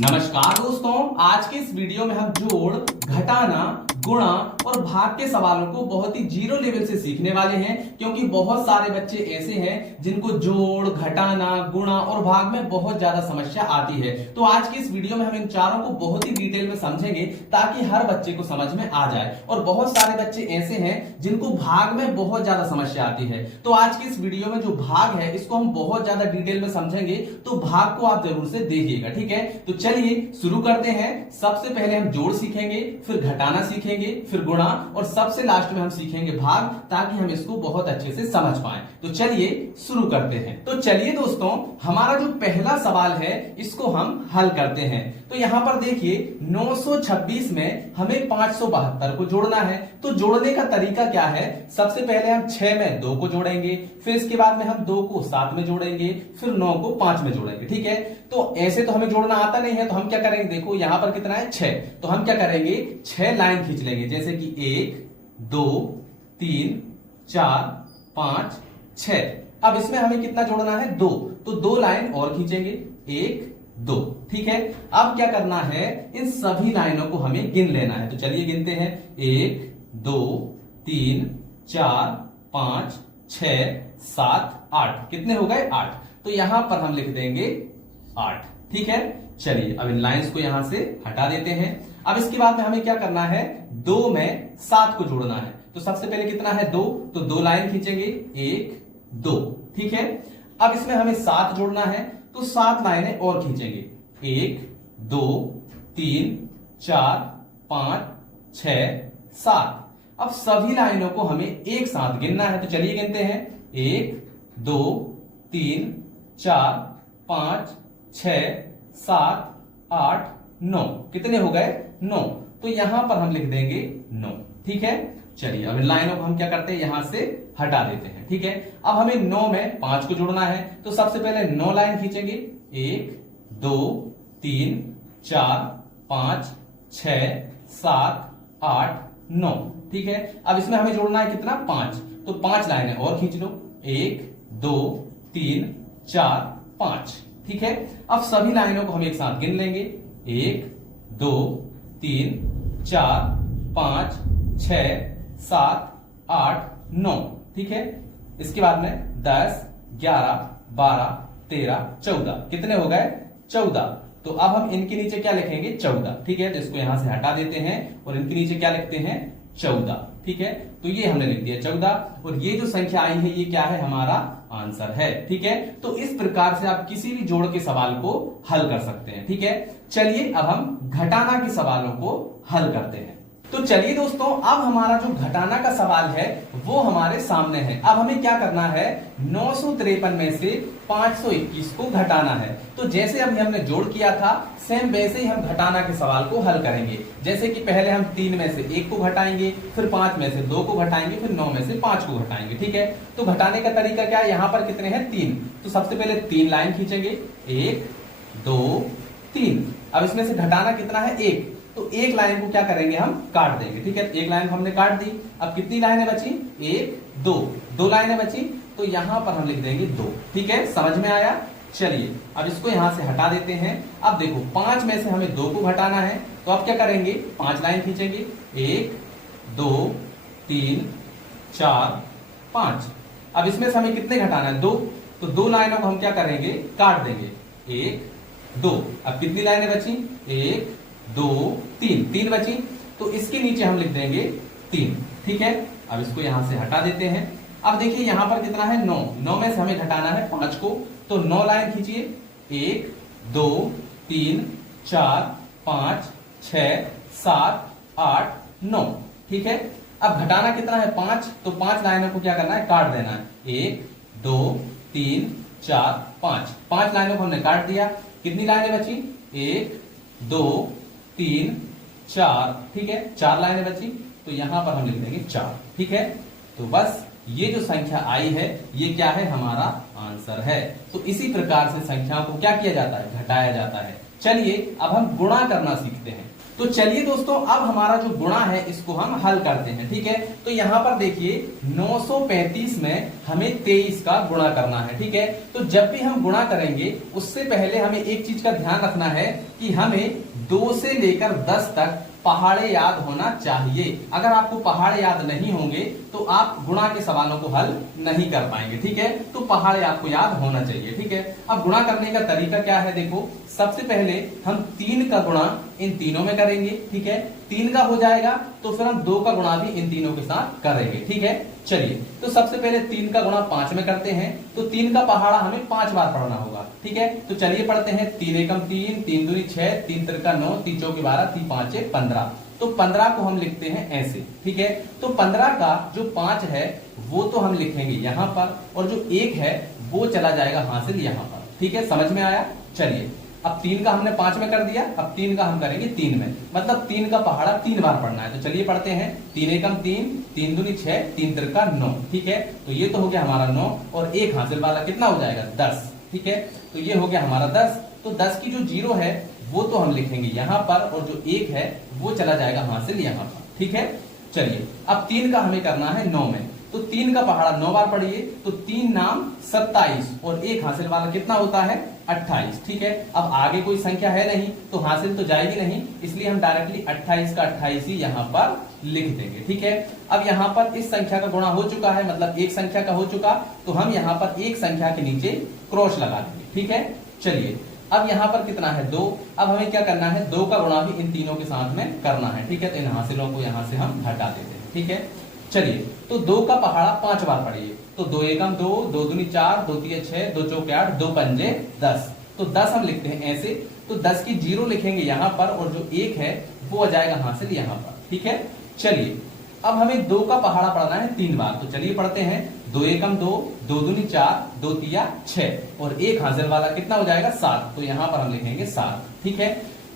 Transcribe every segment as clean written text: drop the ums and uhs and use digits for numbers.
नमस्कार दोस्तों, आज के इस वीडियो में हम जोड़, घटाना, गुणा और भाग के सवालों को बहुत ही जीरो लेवल से सीखने वाले हैं, क्योंकि बहुत सारे बच्चे ऐसे हैं जिनको जोड़, घटाना, गुणा और भाग में बहुत ज्यादा समस्या आती है। तो आज की इस वीडियो में हम इन चारों को बहुत ही डिटेल में समझेंगे ताकि हर बच्चे को समझ में आ जाए। और बहुत सारे बच्चे ऐसे हैं जिनको भाग में बहुत ज्यादा समस्या आती है। तो आज की इस वीडियो में जो भाग है इसको हम बहुत ज्यादा डिटेल में समझेंगे, तो भाग को आप जरूर से देखिएगा, ठीक है। तो चलिए शुरू करते हैं। सबसे पहले हम जोड़ सीखेंगे, फिर घटाना सीखेंगे, फिर गुणा और सबसे लास्ट में हम सीखेंगे भाग, ताकि हम इसको बहुत अच्छे से समझ पाएं। तो चलिए शुरू करते हैं। तो चलिए दोस्तों, हमारा जो पहला सवाल है इसको हम हल करते हैं। तो यहां पर देखिए 926 में हमें 572 को जोड़ना है। तो जोड़ने का तरीका क्या है? सबसे पहले हम 6 में 2 को जोड़ेंगे, फिर इसके बाद में हम 2 को 7 में जोड़ेंगे, फिर 9 को 5 में जोड़ेंगे, ठीक है। तो ऐसे तो हमें जोड़ना आता नहीं है, तो हम क्या करेंगे? देखो यहां पर कितना है? 6। तो हम क्या करेंगे? 6 लाइन खींच लेंगे, जैसे कि 1 2 3 4 5 6। अब इसमें हमें कितना जोड़ना है? 2। तो 2 लाइन और खींचेंगे, 1 2, ठीक है। अब क्या करना है? इन सभी लाइनों को हमें गिन लेना है। तो चलिए गिनते हैं, 1 2 3 4 5 6 7 8। कितने हो गए? 8। तो यहां पर हम लिख देंगे 8, ठीक है। चलिए अब इन लाइंस को यहां से हटा देते हैं। अब इसके बाद में हमें क्या करना है? 2 में 7 को जोड़ना है। तो सबसे पहले कितना है? 2। तो 2 लाइन खींचेंगे, 1 2, ठीक है। अब इसमें हमें 7 जोड़ना है, तो 7 लाइनें और खींचेंगे, 1 2 3 4 5 6 7। अब सभी लाइनों को हमें एक साथ गिनना है। तो चलिए गिनते हैं, 1 2 3 4 5 6 7 8 9। कितने हो गए? 9। तो यहां पर हम लिख देंगे 9, ठीक है। चलिए अब इन लाइनों को हम क्या करते हैं? यहां से हटा देते हैं, ठीक है। अब हमें 9 में 5 को जोड़ना है। तो सबसे पहले 9 लाइन खींचेंगे, 1 2 3 4 5 6 7 8 9, ठीक है। अब इसमें हमें जोड़ना है कितना? 5। तो 5 लाइनें और खींच लो, 1 2 3 4 5, ठीक है। अब सभी लाइनों को हम एक साथ गिन लेंगे, 1 2 3 4 5 6 7 8 9, ठीक है। इसके बाद में 10 11 12 13 14। कितने हो गए? 14। तो अब हम इनके नीचे क्या लिखेंगे? 14, ठीक है। तो इसको यहां से हटा देते हैं और इनके नीचे क्या लिखते हैं? 14, ठीक है। तो ये हमने लिख दिया 14, और ये जो संख्या आई है ये क्या है? हमारा आंसर है, ठीक है। तो इस प्रकार से आप किसी भी जोड़ के सवाल को हल कर सकते हैं, ठीक है। चलिए अब हम घटाना के सवालों को हल करते हैं। तो चलिए दोस्तों, अब हमारा जो घटाना का सवाल है वो हमारे सामने है। अब हमें क्या करना है? 953 में से 521 को घटाना है। तो जैसे अभी हमने जोड़ किया था, सेम वैसे ही हम घटाना के सवाल को हल करेंगे। जैसे कि पहले हम 3 में से 1 को घटाएंगे, फिर 5 में से 2 को घटाएंगे, फिर 9 में से 5 को घटाएंगे, ठीक है। तो घटाने का तरीका क्या है? यहां पर कितने हैं? 3। तो सबसे पहले 3 लाइन खींचेंगे, 1 2 3। अब इसमें से घटाना कितना है? 1। तो एक लाइन को क्या करेंगे? हम काट देंगे, ठीक है। एक लाइन को हमने काट दी। अब कितनी लाइनें बची? 1 2, 2 लाइनें बची। तो यहां पर हम लिख देंगे 2, ठीक है। समझ में आया? चलिए अब इसको यहां से हटा देते हैं। अब देखो 5 में से हमें 2 को घटाना है। तो अब क्या करेंगे? 5 लाइन खींचेंगे, 1 2 3 4 5। अब इसमें से हमें कितने घटाना है? 2। तो 2 लाइनों को हम क्या करेंगे? काट देंगे, 1 2। अब कितनी लाइनें बची? 1 2 3, 3 बची। तो इसके नीचे हम लिख देंगे 3, ठीक है। अब इसको यहां से हटा देते हैं। अब देखिए यहां पर कितना है? 9। 9 में से हमें घटाना है 5 को। तो 9 लाइन खींचिए, 1 2 3 4 5 6 7 8 9, ठीक है। अब घटाना कितना है? 5। तो 5 लाइनों को क्या करना है? काट देना है, 1 2 3 4 5। 5 लाइनों को हमने काट दिया। कितनी लाइनें बची? 1 2 3 4, ठीक है। 4 लाइनें बची। तो यहां पर हम लिख देंगे 4, ठीक है। तो बस ये जो संख्या आई है ये क्या है? हमारा आंसर है। तो इसी प्रकार से संख्याओं को क्या किया जाता है? घटाया जाता है। चलिए अब हम गुणा करना सीखते हैं। तो चलिए दोस्तों, अब हमारा जो गुणा है इसको हम हल करते हैं। ठीक है, तो यहां पर देखिए 935 में हमें 23 का गुणा करना है। ठीक है, तो जब भी हम गुणा करेंगे उससे पहले हमें एक चीज का ध्यान रखना है कि हमें 2 से लेकर 10 तक पहाड़े याद होना चाहिए। अगर आपको पहाड़े याद नहीं होंगे तो आप गुणा के सवालों को हल नहीं कर पाएंगे। ठीक है, तो पहाड़े आपको याद होना चाहिए। ठीक है, अब गुणा करने का तरीका क्या है, देखो सबसे पहले हम 3 का गुणा इन तीनों में करेंगे। ठीक है, 3 का हो जाएगा तो फिर हम 2 का गुणा भी इन तीनों के साथ करेंगे। ठीक है, चलिए तो सबसे पहले 3 का गुणा 5 में करते हैं, तो 3 का पहाड़ा हमें 5 बार पढ़ना होगा। ठीक है, तो चलिए पढ़ते हैं। 3 एकम 3, 3 दूनी 6, 3 तिरका 9, 3 चौके 12, 3 पांचे 15। तो 15 को हम लिखते हैं ऐसे। ठीक है, तो 15 का जो 5 है वो तो हम लिखेंगे यहां पर, और जो 1 है वो चला जाएगा हासिल यहां पर। ठीक है, समझ में आया। चलिए अब 3 का हमने 5 में कर दिया, अब 3 का हम करेंगे 3 में, मतलब 3 का पहाड़ा 3 बार पढ़ना है। तो चलिए पढ़ते हैं। 3 एकम 3, 3 दूनी 6, 3 तिरका 9। ठीक है, तो ये तो हो गया हमारा 9, और 1 हासिल वाला कितना हो जाएगा 10। ठीक है, तो ये हो गया हमारा 10। तो 10 की जो 0 है वो तो हम लिखेंगे यहां पर, और जो 1 है वो चला जाएगा हासिल यहां पर। ठीक है, चलिए अब 3 का हमें करना है 9 में, तो 3 का पहाड़ा 9 बार पढ़िए, तो 3 नाम 27, और 1 हासिल वाला कितना होता है 28। ठीक है, अब आगे कोई संख्या है नहीं तो हासिल तो जाएगी नहीं, इसलिए हम डायरेक्टली 28 का 28 ही यहां पर लिख देंगे। ठीक है, अब यहां पर इस संख्या का गुणा हो चुका है, मतलब एक संख्या का हो चुका, तो हम यहां पर एक संख्या के नीचे क्रॉस लगा देंगे। ठीक है, चलिए अब यहां पर कितना है 2। अब हमें क्या करना है, 2 का गुणा भी इन तीनों के साथ में करना है। ठीक है, तो इन हासिलों को यहां से हम हटा देते हैं। ठीक है, चलिए तो 2 का पहाड़ा 5 बार पढ़िए, तो 2 एकम 2, 2 दूनी 4, 2 तिया 6, 2 चौके 8, 2 पंजे 10। तो 10 हम लिखते हैं ऐसे, तो 10 की 0 लिखेंगे यहां पर, और जो 1 है वो आ जाएगा हासिल यहां पर। ठीक है, चलिए अब हमें 2 का पहाड़ा पढ़ना है 3 बार, तो चलिए पढ़ते हैं। 2 एकम 2, 2 दूनी 4, 2 तिया 6, और 1 हासिल वाला कितना हो जाएगा 7, तो यहां पर हम लिखेंगे 7। ठीक है,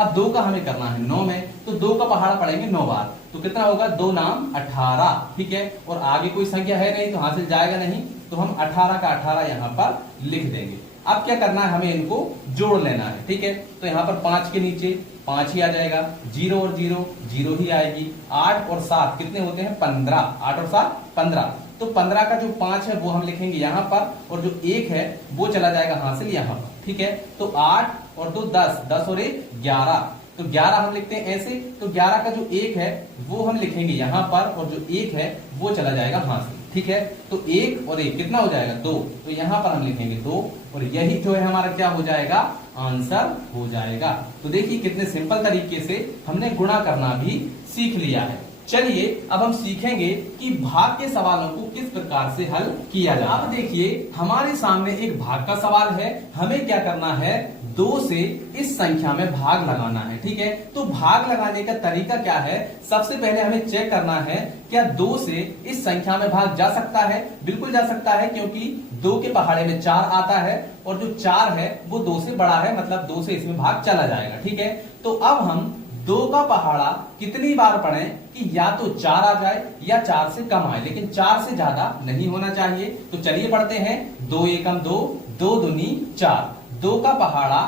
अब 2 का हमें करना है 9 में, तो 2 का पहाड़ा पढ़ेंगे 9 बार, तो कितना होगा 2 नाम 18। ठीक है, और आगे कोई संख्या है नहीं तो हासिल जाएगा नहीं, तो हम 18 का 18 यहां पर लिख देंगे। अब क्या करना है, हमें इनको जोड़ लेना है। ठीक है, तो यहां पर 5 के नीचे 5 ही आ जाएगा, 0 और 0 0 ही आएगी, 8 और 7 कितने होते हैं 15, 8 और 7 15। तो 15 का जो 5 है वो हम लिखेंगे यहां पर, और जो 1 है वो चला जाएगा हासिल यहां पर। ठीक है, तो 8 और 2 10, 10 और 1 11, तो 11 हम लिखते हैं ऐसे। तो 11 का जो 1 है वो हम लिखेंगे यहां पर, और जो 1 है वो चला जाएगा हासिल। ठीक है, तो 1 और 1 कितना हो जाएगा 2, तो यहां पर हम लिखेंगे 2, और यही जो है हमारा क्या हो जाएगा आंसर हो जाएगा। तो देखिए कितने सिंपल तरीके से हमने गुणा करना भी सीख लिया है। चलिए अब हम सीखेंगे कि भाग के सवालों को किस प्रकार से हल किया जाए। अब देखिए हमारे सामने एक भाग का सवाल है, हमें क्या करना है 2 से इस संख्या में भाग लगाना है। ठीक है, तो भाग लगाने का तरीका क्या है, सबसे पहले हमें चेक करना है क्या 2 से इस संख्या में भाग जा सकता है। बिल्कुल जा सकता है, क्योंकि 2 के पहाड़े में 4 आता है, और जो 4 है वो 2 से बड़ा है, मतलब 2 से इसमें भाग चला जाएगा। ठीक है, तो अब हम 2 का पहाड़ा कितनी बार पढ़ें कि या तो 4 आ जाए या 4 से कम आए, लेकिन 4 से ज्यादा नहीं होना चाहिए। तो चलिए पढ़ते हैं। 2 एकम 2, 2 दूनी 4, 2 का पहाड़ा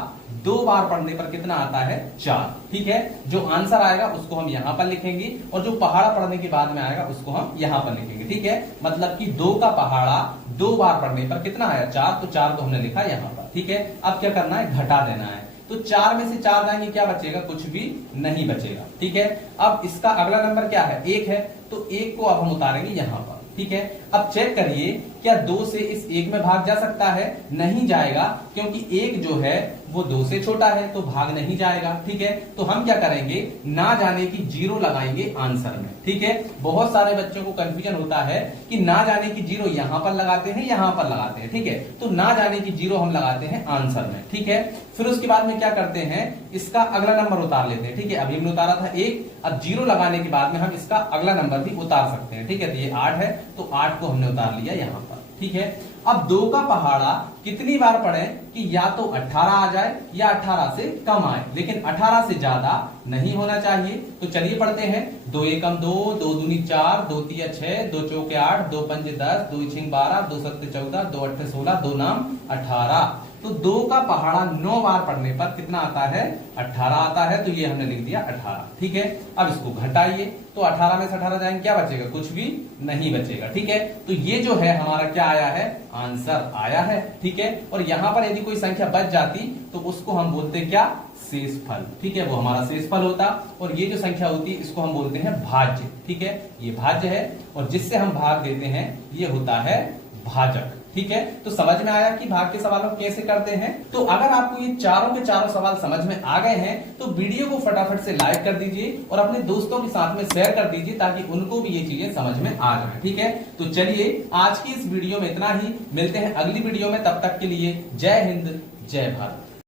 2 बार पढ़ने पर कितना आता है 4। ठीक है, जो आंसर आएगा उसको हम यहां पर लिखेंगे, और जो पहाड़ा पढ़ने के बाद में आएगा उसको हम यहां पर लिखेंगे। ठीक है, मतलब कि 2 का पहाड़ा 2 बार पढ़ने पर कितना आया 4, तो 4 को हमने लिखा यहां पर। ठीक है, अब क्या करना है घटा देना है, तो 4 में से 4 जाएंगे क्या बचेगा, कुछ भी नहीं बचेगा। ठीक है, अब इसका अगला नंबर क्या है 1 है, तो 1 को अब हम उतारेंगे यहां पर। ठीक है, अब चेक करिए क्या 2 से इस 1 में भाग जा सकता है, नहीं जाएगा, क्योंकि 1 जो है वो 2 से छोटा है तो भाग नहीं जाएगा। ठीक है, तो हम क्या करेंगे ना जाने की 0 लगाएंगे आंसर में। ठीक है, बहुत सारे बच्चों को कंफ्यूजन होता है कि ना जाने की 0 यहां पर लगाते हैं यहां पर लगाते हैं। ठीक है, तो ना जाने की 0 हम लगाते हैं आंसर में। ठीक है, फिर उसके बाद में क्या करते हैं इसका अगला नंबर उतार लेते हैं। ठीक है, अभी हमने उतारा था 1, अब 0 लगाने के बाद में हम इसका अगला नंबर भी उतार सकते हैं। ठीक है, तो ये 8 है, तो 8 को हमने उतार लिया यहां पर। ठीक है, अब 2 का पहाड़ा कितनी बार पढ़ें कि या तो 18 आ जाए या 18 से कम आए, लेकिन 18 से ज्यादा नहीं होना चाहिए। तो चलिए पढ़ते हैं। 2 एकम 2, 2 दूनी 4, 2 तिया 6, 2 चौके 8, 2 पंजे 10, 2 छिंग 12, 2 सत्ते 14, 2 अट्ठे 16, 2 नाम 18। तो 2 का पहाड़ा 9 बार पढ़ने पर कितना आता है? 18 आता है। तो ये हमने लिख दिया 18। ठीक है, अब इसको घटाइए तो 18 में से 18 जाएंगे, क्या बचेगा? कुछ भी नहीं बचेगा। ठीक है, तो ये जो है हमारा क्या आया है? आंसर आया है। ठीक है, और यहां पर यदि कोई संख्या बच जाती तो उसको हम बोलते क्या? शेषफल। ठीक है, वो हमारा शेषफल होता। और ये जो संख्या होती है इसको हम बोलते हैं भाज्य। ठीक है, ये भाज्य है और जिससे हम भाग देते हैं ये होता है भाजक। ठीक है, तो समझ में आया कि भाग के सवालों को कैसे करते हैं। तो अगर आपको ये चारों के चारों सवाल समझ में आ गए हैं तो वीडियो को फटाफट से लाइक कर दीजिए और अपने दोस्तों के साथ में शेयर कर दीजिए ताकि उनको भी ये चीजें समझ में आ जाए। ठीक है, तो चलिए आज की इस वीडियो में इतना ही, मिलते हैं अगली वीडियो में, तब तक के लिए जय हिंद जय भारत।